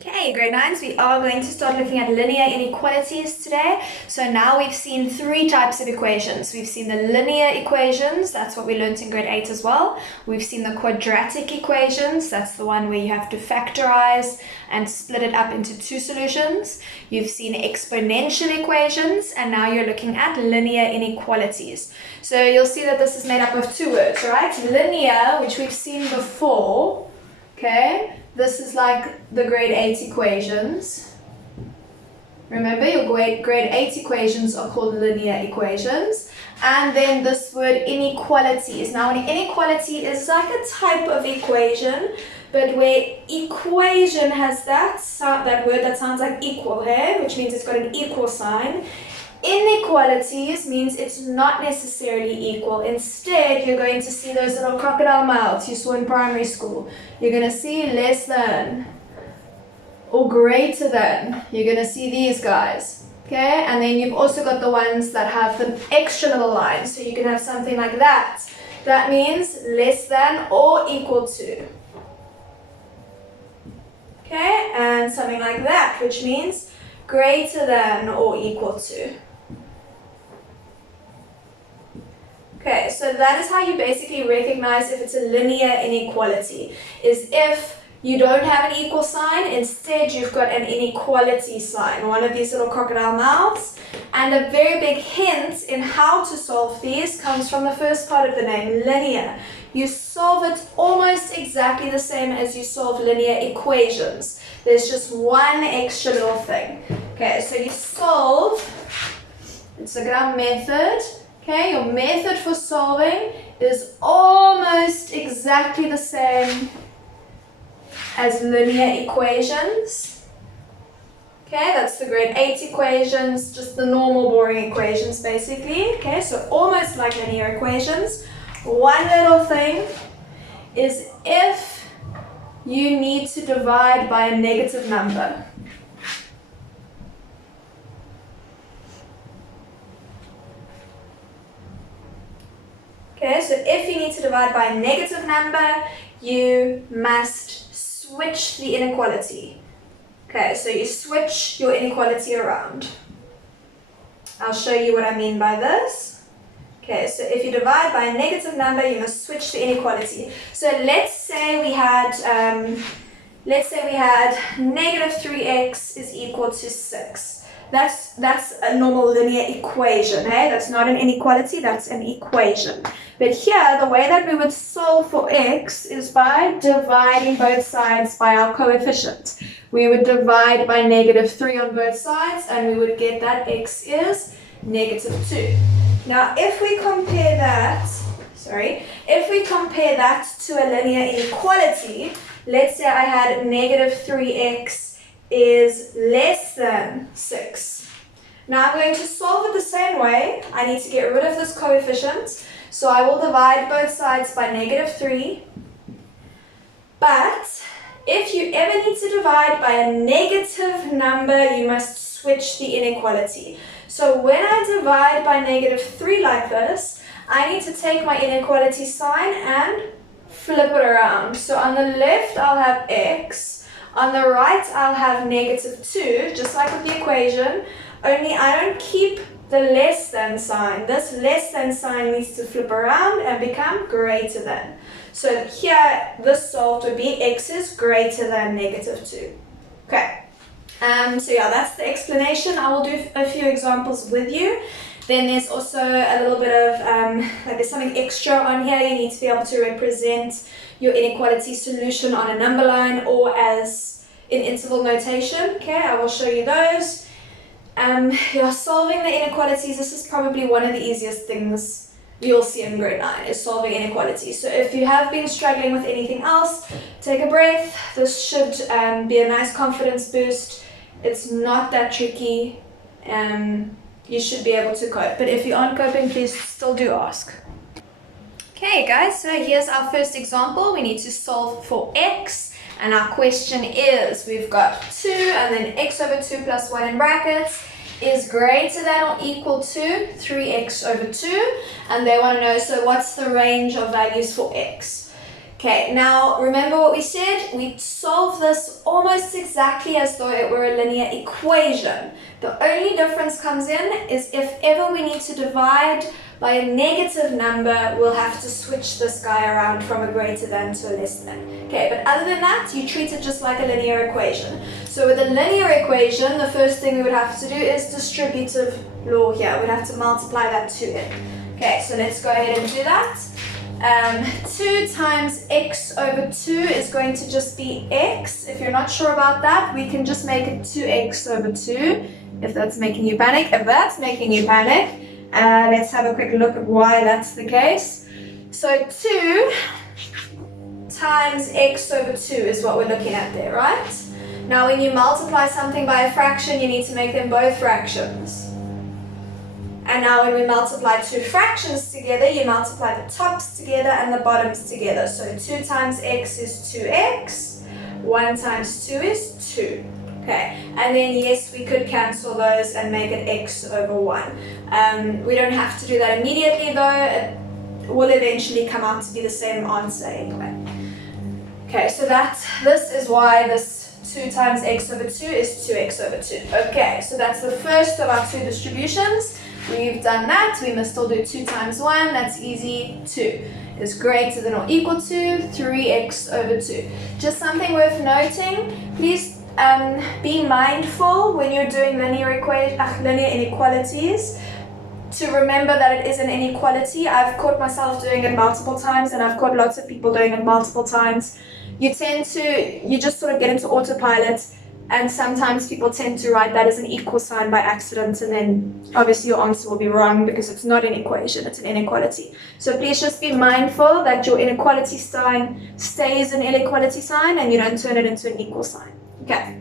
Okay, grade 9s, we are going to start looking at linear inequalities today. So now we've seen three types of equations. We've seen the linear equations, that's what we learned in grade 8 as well. We've seen the quadratic equations, that's the one where you have to factorize and split it up into two solutions. You've seen exponential equations, and now you're looking at linear inequalities. So you'll see that this is made up of two words, right? Linear, which we've seen before, okay? This is like the grade 8 equations. Remember, your grade 8 equations are called linear equations. And then this word inequalities. Now, an inequality is like a type of equation, but where equation has that word that sounds like equal here, which means it's got an equal sign. Inequalities means it's not necessarily equal. Instead, you're going to see those little crocodile mouths you saw in primary school. You're going to see less than or greater than. You're going to see these guys. Okay? And then you've also got the ones that have the extra little lines. So you can have something like that. That means less than or equal to. Okay? And something like that, which means greater than or equal to. Okay, so that is how you basically recognize if it's a linear inequality, is if you don't have an equal sign, instead you've got an inequality sign, one of these little crocodile mouths. And a very big hint in how to solve these comes from the first part of the name, linear. You solve it almost exactly the same as you solve linear equations. There's just one extra little thing. Okay, so you solve, it's a gram method. Okay, your method for solving is almost exactly the same as linear equations. Okay, that's the grade 8 equations, just the normal boring equations basically. Okay, so almost like linear equations. One little thing is if you need to divide by a negative number. Okay, so if you need to divide by a negative number, you must switch the inequality. Okay, so you switch your inequality around. I'll show you what I mean by this. Okay, so if you divide by a negative number, you must switch the inequality. So let's say we had negative 3x is equal to 6. That's a normal linear equation, hey? That's not an inequality, that's an equation. But here, the way that we would solve for x is by dividing both sides by our coefficient. We would divide by negative 3 on both sides, and we would get that x is negative 2. Now, if we compare that to a linear inequality, let's say I had negative 3x is less than 6. Now I'm going to solve it the same way. I need to get rid of this coefficient. So I will divide both sides by negative 3. But if you ever need to divide by a negative number, you must switch the inequality. So when I divide by negative 3 like this, I need to take my inequality sign and flip it around. So on the left, I'll have x. On the right, I'll have negative 2, just like with the equation, only I don't keep the less than sign. This less than sign needs to flip around and become greater than. So here, this solved would be x is greater than negative 2. Okay, so yeah, that's the explanation. I will do a few examples with you. Then there's also a little bit of, there's something extra on here. You need to be able to represent your inequality solution on a number line or as in interval notation. Okay, I will show you those. You're solving the inequalities. This is probably one of the easiest things you'll see in grade 9 is solving inequalities. So if you have been struggling with anything else, take a breath. This should be a nice confidence boost. It's not that tricky. You should be able to cope. But if you aren't coping, please still do ask. Okay guys, so here's our first example. We need to solve for x, and our question is, we've got 2 and then x over 2 plus 1 in brackets is greater than or equal to 3x over 2, and they want to know, so what's the range of values for x? Okay, now remember what we said? We solve this almost exactly as though it were a linear equation. The only difference comes in is if ever we need to divide by a negative number, we'll have to switch this guy around from a greater than to a less than. Okay, but other than that, you treat it just like a linear equation. So with a linear equation, the first thing we would have to do is distributive law here. We'd have to multiply that to it. Okay, so let's go ahead and do that. 2 times x over 2 is going to just be x. If you're not sure about that, we can just make it 2x over 2, if that's making you panic. If that's making you panic, let's have a quick look at why that's the case. So 2 times x over 2 is what we're looking at there, right? Now when you multiply something by a fraction, you need to make them both fractions. And now when we multiply two fractions together, you multiply the tops together and the bottoms together. So 2 times x is 2x, 1 times 2 is 2. Okay, and then yes, we could cancel those and make it x over 1. We don't have to do that immediately though. It will eventually come out to be the same answer anyway. Okay, so this is why this 2 times x over 2 is 2x over 2. Okay, so that's the first of our two distributions. We've done that. We must still do 2 times 1. That's easy. 2 is greater than or equal to 3x over 2. Just something worth noting. Please be mindful when you're doing linear inequalities to remember that it is an inequality. I've caught myself doing it multiple times, and I've caught lots of people doing it multiple times. You just sort of get into autopilot, and sometimes people tend to write that as an equal sign by accident, and then obviously your answer will be wrong because it's not an equation, it's an inequality. So please just be mindful that your inequality sign stays an inequality sign and you don't turn it into an equal sign. Okay,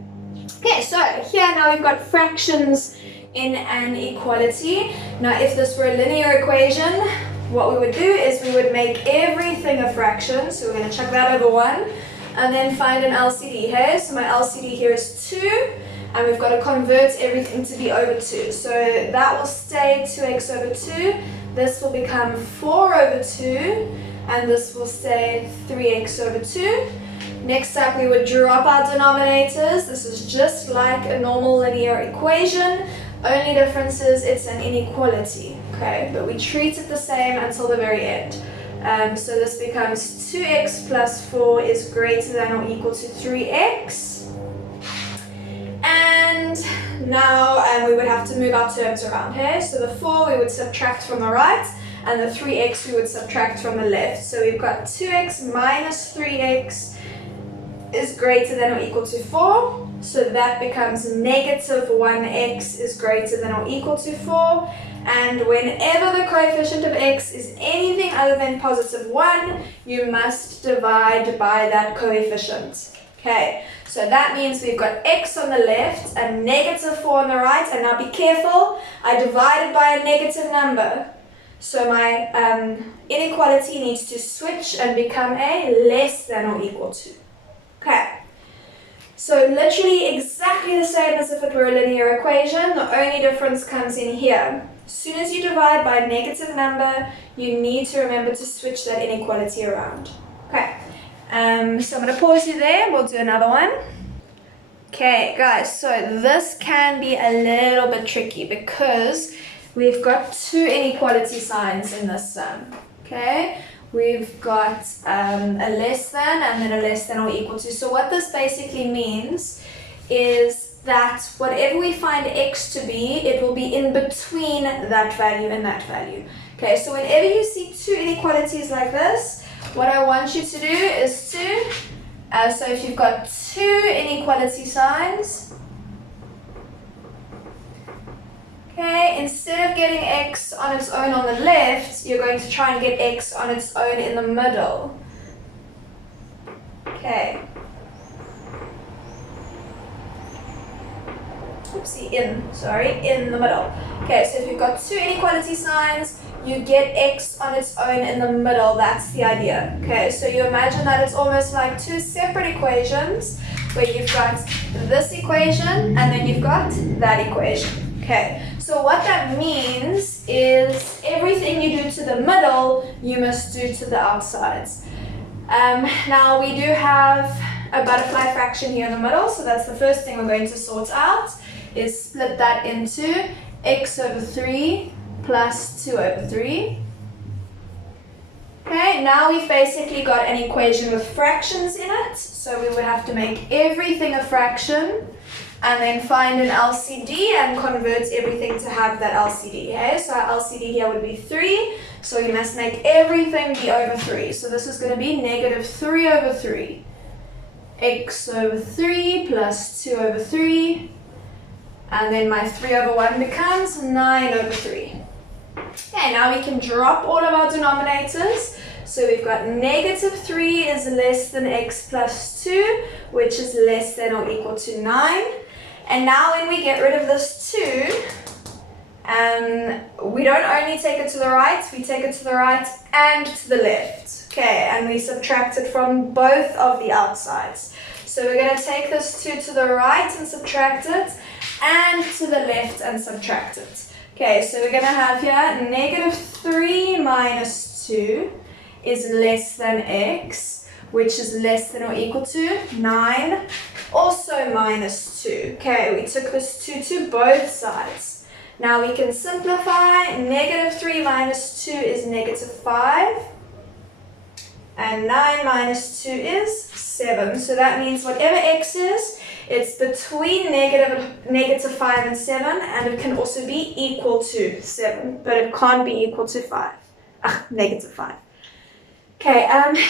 so here now we've got fractions in an equality. Now if this were a linear equation, what we would do is we would make everything a fraction. So we're going to chuck that over 1. And then find an LCD here. So my LCD here is 2, and we've got to convert everything to be over 2. So that will stay 2x over 2. This will become 4 over 2, and this will stay 3x over 2. Next up, we would drop our denominators. This is just like a normal linear equation. Only difference is it's an inequality, okay? But we treat it the same until the very end. So this becomes 2x plus 4 is greater than or equal to 3x. And now we would have to move our terms around here. So the 4 we would subtract from the right, and the 3x we would subtract from the left. So we've got 2x minus 3x is greater than or equal to 4. So that becomes negative 1x is greater than or equal to 4. And whenever the coefficient of x is anything other than positive 1, you must divide by that coefficient. Okay, so that means we've got x on the left and negative 4 on the right. And now be careful, I divided by a negative number. So my inequality needs to switch and become a less than or equal to. Okay, so literally exactly the same as if it were a linear equation. The only difference comes in here. As soon as you divide by a negative number, you need to remember to switch that inequality around. Okay, so I'm going to pause you there. We'll do another one. Okay, guys, so this can be a little bit tricky because we've got two inequality signs in this sum. Okay, we've got a less than and then a less than or equal to. So what this basically means is that whatever we find x to be, it will be in between that value and that value. Okay, so whenever you see two inequalities like this, what I want you to do is to, so if you've got two inequality signs, okay, instead of getting x on its own on the left, you're going to try and get x on its own in the middle. Okay. In the middle. Okay, so if you've got two inequality signs, you get x on its own in the middle. That's the idea. Okay, so you imagine that it's almost like two separate equations where you've got this equation and then you've got that equation. Okay, so what that means is everything you do to the middle, you must do to the outsides. Now we do have a butterfly fraction here in the middle, so that's the first thing we're going to sort out, is split that into x over 3 plus 2 over 3. Okay, now we've basically got an equation with fractions in it, so we would have to make everything a fraction and then find an LCD and convert everything to have that LCD. Okay, so our LCD here would be 3, so we must make everything be over 3. So this is going to be negative 3 over 3. X over 3 plus 2 over 3, and then my 3 over 1 becomes 9 over 3. Okay, now we can drop all of our denominators. So we've got negative 3 is less than x plus 2, which is less than or equal to 9. And now when we get rid of this 2, we don't only take it to the right, we take it to the right and to the left. Okay, and we subtract it from both of the outsides. So we're going to take this 2 to the right and subtract it, and to the left and subtract it. Okay, so we're going to have here negative 3 minus 2 is less than x, which is less than or equal to 9, also minus 2. Okay, we took this 2 to both sides. Now we can simplify. Negative 3 minus 2 is negative 5, and 9 minus 2 is 7. So that means whatever x is, it's between negative 5 and 7, and it can also be equal to 7, but it can't be equal to 5. Negative 5. Okay,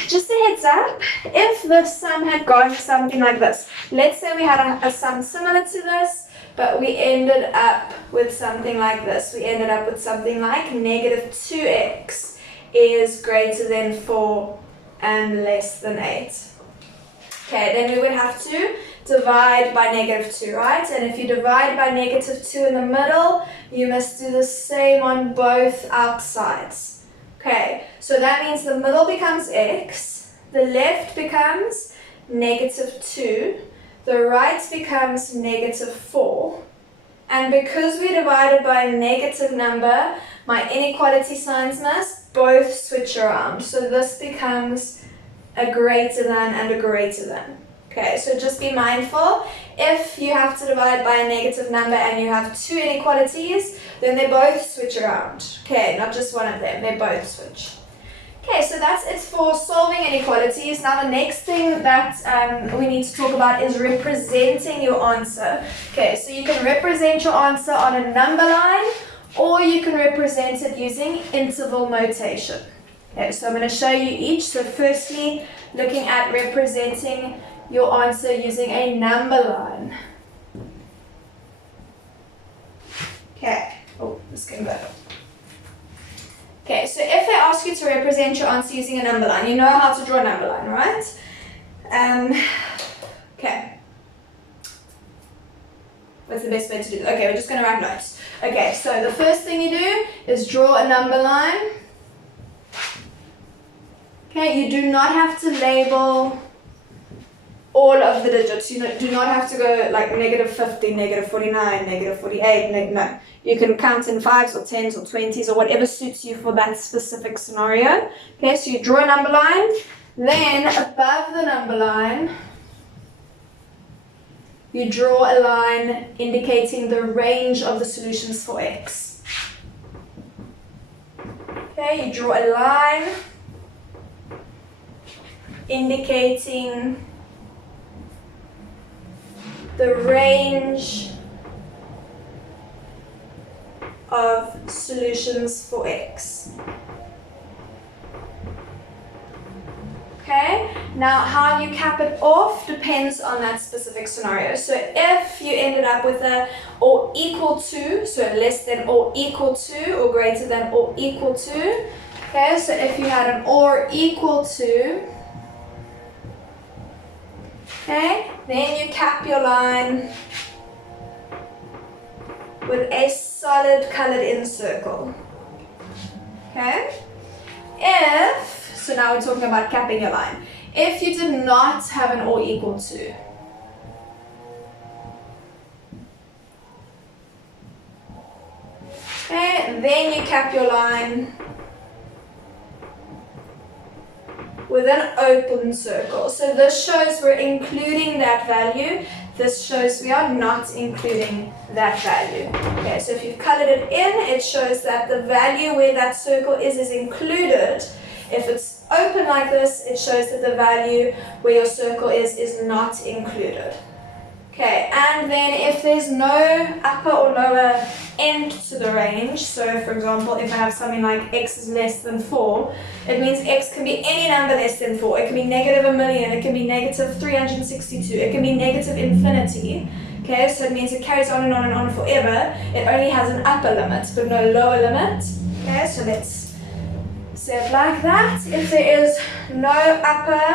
just a heads up, if the sum had gone something like this, let's say we had a sum similar to this, but we ended up with something like this. We ended up with something like negative 2x is greater than 4 and less than 8. Okay, then we would have to divide by negative 2, right? And if you divide by negative 2 in the middle, you must do the same on both outsides. Okay, so that means the middle becomes x, the left becomes negative 2, the right becomes negative 4, and because we divided by a negative number, my inequality signs must both switch around. So this becomes a greater than and a greater than. Okay, so just be mindful, if you have to divide by a negative number and you have two inequalities, then they both switch around. Okay, not just one of them, they both switch. Okay, so that's it for solving inequalities. Now the next thing that we need to talk about is representing your answer. Okay, so you can represent your answer on a number line, or you can represent it using interval notation. Okay, so I'm going to show you each. So firstly, looking at representing your answer using a number line. Okay, oh, this can go. Okay, so if they ask you to represent your answer using a number line, you know how to draw a number line, right? Okay. What's the best way to do that? Okay, we're just going to write notes. Okay, so the first thing you do is draw a number line. Okay, you do not have to label all of the digits. You do not have to go like negative 50, negative 49, negative 48, no. You can count in 5s or 10s or 20s or whatever suits you for that specific scenario. Okay, so you draw a number line, then above the number line, you draw a line indicating the range of the solutions for x. Okay, you draw a line indicating the range of solutions for x. Okay, now how you cap it off depends on that specific scenario. So if you ended up with a or equal to, so less than or equal to, or greater than or equal to, okay, so if you had an or equal to, okay, then you cap your line with a solid colored in circle. Okay? So now we're talking about capping your line. If you did not have an or equal to, okay, then you cap your line with an open circle. So this shows we're including that value. This shows we are not including that value. Okay, so if you've colored it in, it shows that the value where that circle is included. If it's open like this, it shows that the value where your circle is not included. Okay, and then if there's no upper or lower end to the range, so for example, if I have something like x is less than 4, it means x can be any number less than 4. It can be negative 1,000,000, it can be negative 362, it can be negative infinity. Okay, so it means it carries on and on and on forever. It only has an upper limit, but no lower limit. Okay, so let's say it like that. If there is no upper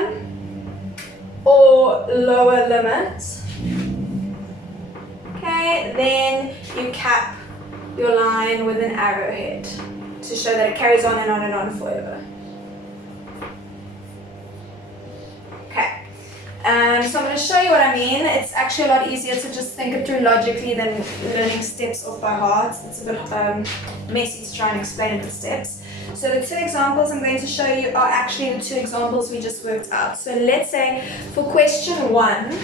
or lower limit, okay, then you cap your line with an arrowhead to show that it carries on and on and on forever. Okay, so I'm going to show you what I mean. It's actually a lot easier to just think it through logically than learning steps off by heart. It's a bit messy to try and explain it with steps. So the two examples I'm going to show you are actually the two examples we just worked out. So let's say for question 1,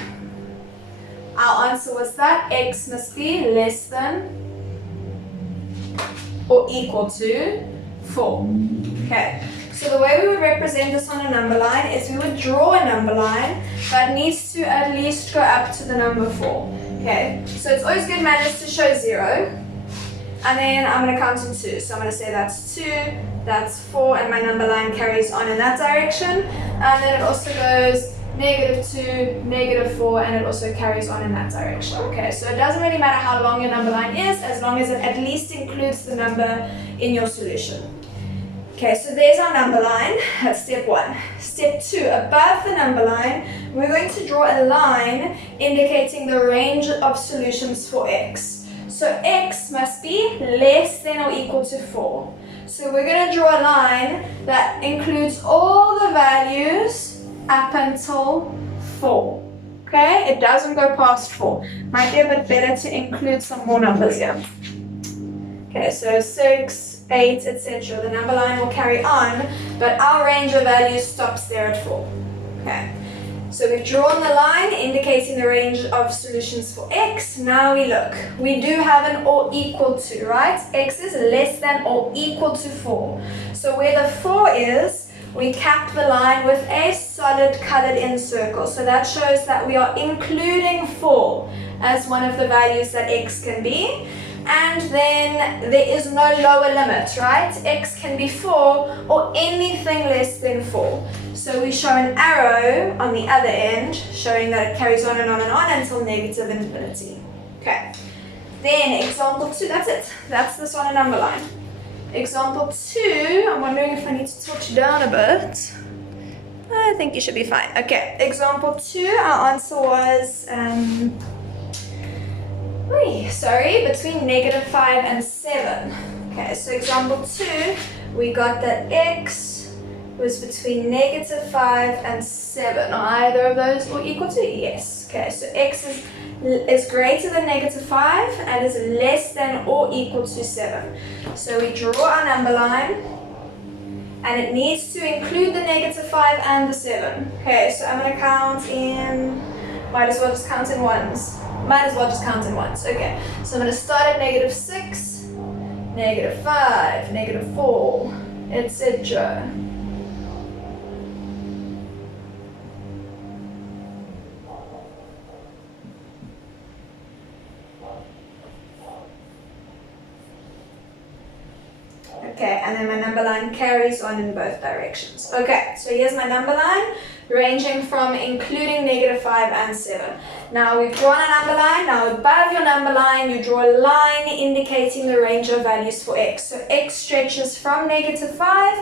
our answer was that x must be less than or equal to 4. Okay, so the way we would represent this on a number line is we would draw a number line that needs to at least go up to the number 4. Okay, so it's always good manners to show 0. And then I'm going to count in 2. So I'm going to say that's 2, that's 4, and my number line carries on in that direction. And then it also goes -2, -4, and it also carries on in that direction. Okay, so it doesn't really matter how long your number line is, as long as it at least includes the number in your solution. Okay, so there's our number line. That's step 1. Step 2, above the number line, we're going to draw a line indicating the range of solutions for x. So x must be less than or equal to 4. So we're going to draw a line that includes all the values up until 4. Okay, it doesn't go past 4. Might be a bit better to include some more numbers here. Okay, so 6, 8, etc. The number line will carry on, but our range of values stops there at 4. Okay, so we've drawn the line indicating the range of solutions for x. Now we look. We do have an or equal to, right? X is less than or equal to 4. So where the 4 is, we cap the line with a solid colored in circle. So that shows that we are including 4 as one of the values that x can be. And then there is no lower limit, right? X can be 4 or anything less than 4. So we show an arrow on the other end, showing that it carries on and on and on until negative infinity. Okay. Then example 2, that's it. That's this on a number line. Example 2, I'm wondering if I need to touch down a bit. I think you should be fine. Okay, example 2, our answer was, between -5 and 7. Okay, so example 2, we got that x was between -5 and 7. Are either of those or equal to? Yes. Okay, so x is greater than -5 and is less than or equal to 7. So we draw our number line, and it needs to include the -5 and the 7. Okay, so I'm going to count in, might as well just count in ones. Okay, so I'm going to start at -6, -5, -4, etc. Okay, and then my number line carries on in both directions. Okay, so here's my number line, ranging from including -5 and 7. Now we've drawn a number line. Now above your number line, you draw a line indicating the range of values for x. So x stretches from -5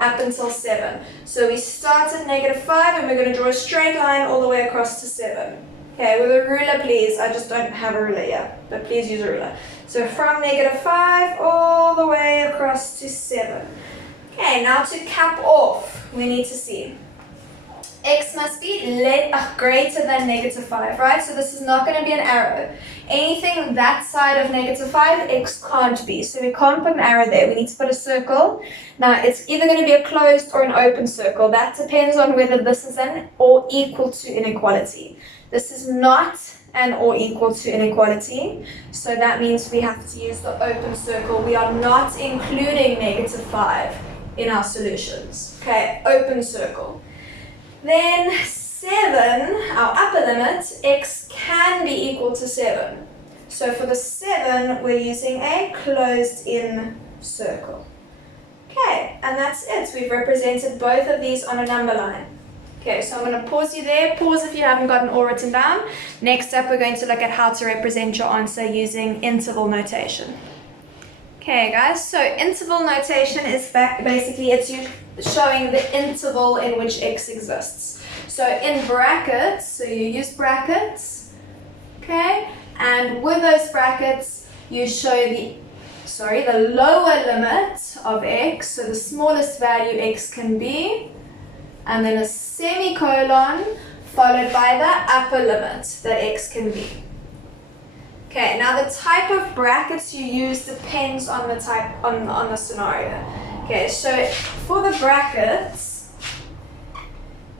up until 7. So we start at -5 and we're going to draw a straight line all the way across to 7. Okay, with a ruler please. I just don't have a ruler yet, but please use a ruler. So from -5 all the way across to 7. Okay, now to cap off, we need to see. x must be greater than negative 5, right? So this is not going to be an arrow. Anything that side of negative 5, x can't be. So we can't put an arrow there. We need to put a circle. Now, it's either going to be a closed or an open circle. That depends on whether this is an or equal to inequality. This is not an or equal to inequality. So that means we have to use the open circle. We are not including negative 5 in our solutions. Okay, open circle. Then 7, our upper limit, x can be equal to 7. So for the 7, we're using a closed-in circle. Okay, and that's it. We've represented both of these on a number line. Okay, so I'm going to pause you there. Pause if you haven't got it all written down. Next up, we're going to look at how to represent your answer using interval notation. Okay, guys, so interval notation is basically it's you showing the interval in which x exists. So in brackets, so you use brackets, okay, and with those brackets, you show the lower limit of x, so the smallest value x can be, and then a semicolon followed by the upper limit that x can be. Okay, now the type of brackets you use depends on the type on the scenario. Okay, so for the brackets,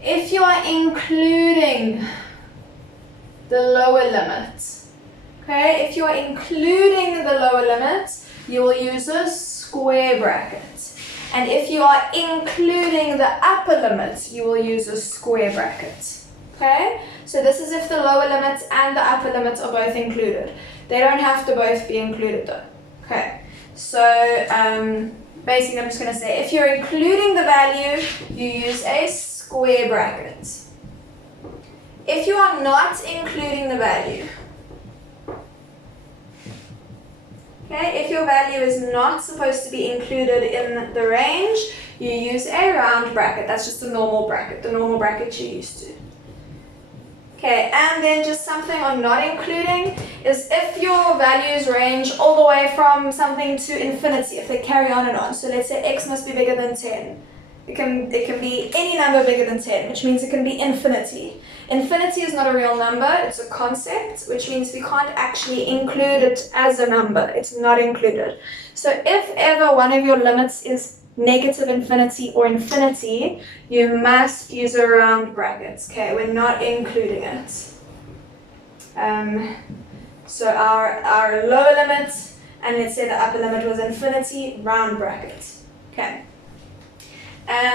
if you are including the lower limit, okay, if you are including the lower limit, you will use a square bracket. And if you are including the upper limit, you will use a square bracket. Okay, so this is if the lower limit and the upper limit are both included. They don't have to both be included though. Okay, so basically I'm just going to say if you're including the value, you use a square bracket. If you are not including the value, okay, if your value is not supposed to be included in the range, you use a round bracket. That's just a normal bracket, the normal bracket you're used to. Okay, and then just something on not including is if your values range all the way from something to infinity, if they carry on and on. So let's say x must be bigger than 10. It can be any number bigger than 10, which means it can be infinity. Infinity is not a real number, it's a concept, which means we can't actually include it as a number. It's not included. So if ever one of your limits is negative infinity or infinity, you must use a round bracket. Okay, we're not including it. So our lower limit, and let's say the upper limit was infinity, round bracket. Okay.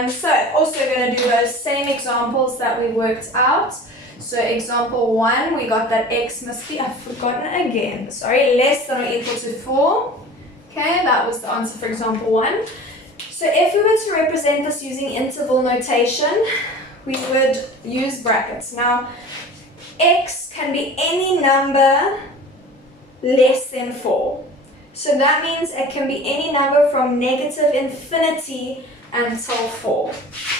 So also going to do those same examples that we worked out. So example 1, we got that x must be, I've forgotten again, sorry, less than or equal to 4. Okay, that was the answer for example 1. So if we were to represent this using interval notation, we would use brackets. Now, x can be any number less than 4. So that means it can be any number from negative infinity until 4.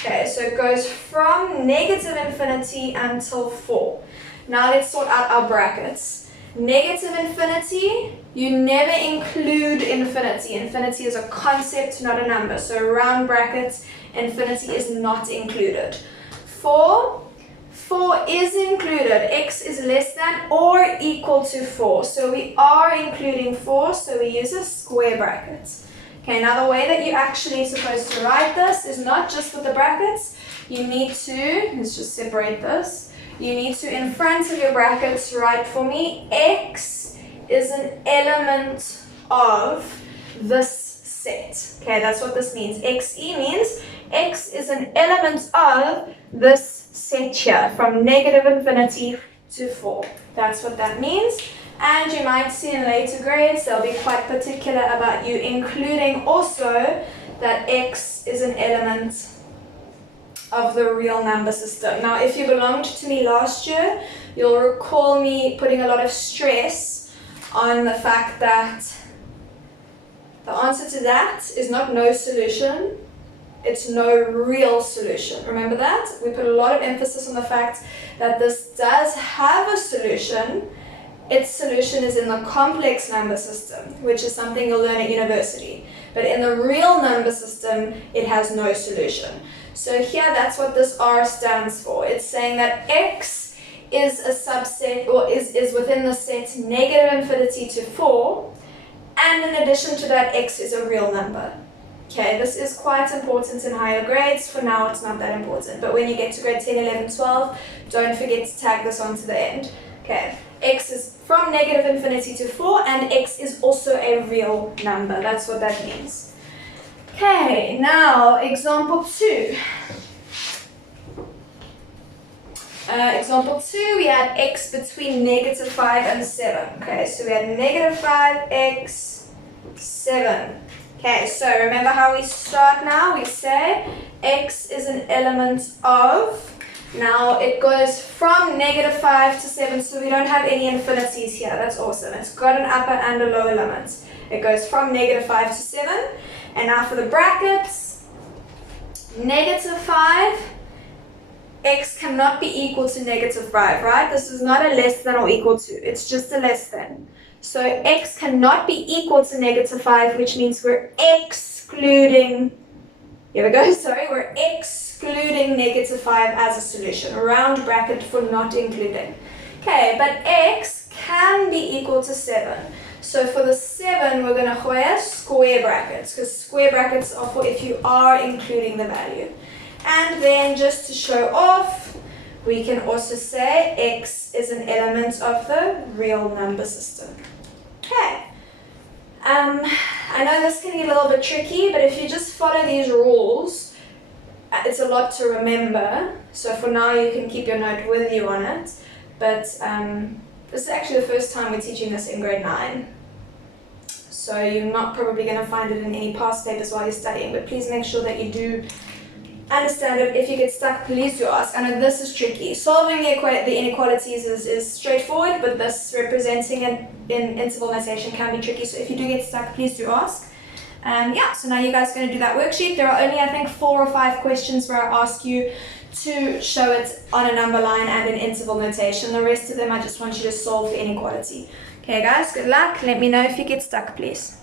Okay, so it goes from negative infinity until 4. Now let's sort out our brackets. Negative infinity, you never include infinity. Infinity is a concept, not a number. So round brackets, infinity is not included. 4 is included. X is less than or equal to 4. So we are including 4, so we use a square bracket. Okay, now the way that you're actually supposed to write this is not just with the brackets. You need to, let's just separate this. You need to, in front of your brackets, write for me, x is an element of this set. Okay, that's what this means. xe means x is an element of this set here, from negative infinity to 4. That's what that means. And you might see in later grades, they'll be quite particular about you including also that x is an element of the real number system. Now, if you belonged to me last year, you'll recall me putting a lot of stress on the fact that the answer to that is not no solution, it's no real solution. Remember that? We put a lot of emphasis on the fact that this does have a solution. Its solution is in the complex number system, which is something you'll learn at university. But in the real number system, it has no solution. So here that's what this R stands for. It's saying that X is a subset, or is within the set negative infinity to 4, and in addition to that, X is a real number. Okay, this is quite important in higher grades. For now, it's not that important. But when you get to grade 10, 11, 12, don't forget to tag this onto the end. Okay, X is from negative infinity to 4, and X is also a real number. That's what that means. Okay, now example 2. Example 2, we had X between negative 5 and 7. Okay, so we had negative 5, X, 7. Okay, so remember how we start now? We say X is an element of, now it goes from negative 5 to 7, so we don't have any infinities here. That's awesome. It's got an upper and a lower limit. It goes from negative 5 to 7. And now for the brackets, negative 5, X cannot be equal to negative 5, right? This is not a less than or equal to. It's just a less than. So X cannot be equal to negative 5, which means we're excluding, here we go, sorry, we're excluding negative 5 as a solution, a round bracket for not including. Okay, but X can be equal to 7. So for the 7, we're going to hire square brackets, because square brackets are for if you are including the value. And then just to show off, we can also say X is an element of the real number system. Okay. I know this can get a little bit tricky, but if you just follow these rules, it's a lot to remember. So for now, you can keep your note with you on it. But this is actually the first time we're teaching this in grade 9. So you're not probably going to find it in any past papers while you're studying, but please make sure that you do understand it. If you get stuck, please do ask. I know this is tricky. Solving the inequalities is straightforward, but this representing it in interval notation can be tricky. So if you do get stuck, please do ask. Yeah, so now you guys are going to do that worksheet. There are only, I think, 4 or 5 questions where I ask you to show it on a number line and in interval notation. The rest of them, I just want you to solve the inequality. Okay, guys, good luck. Let me know if you get stuck, please.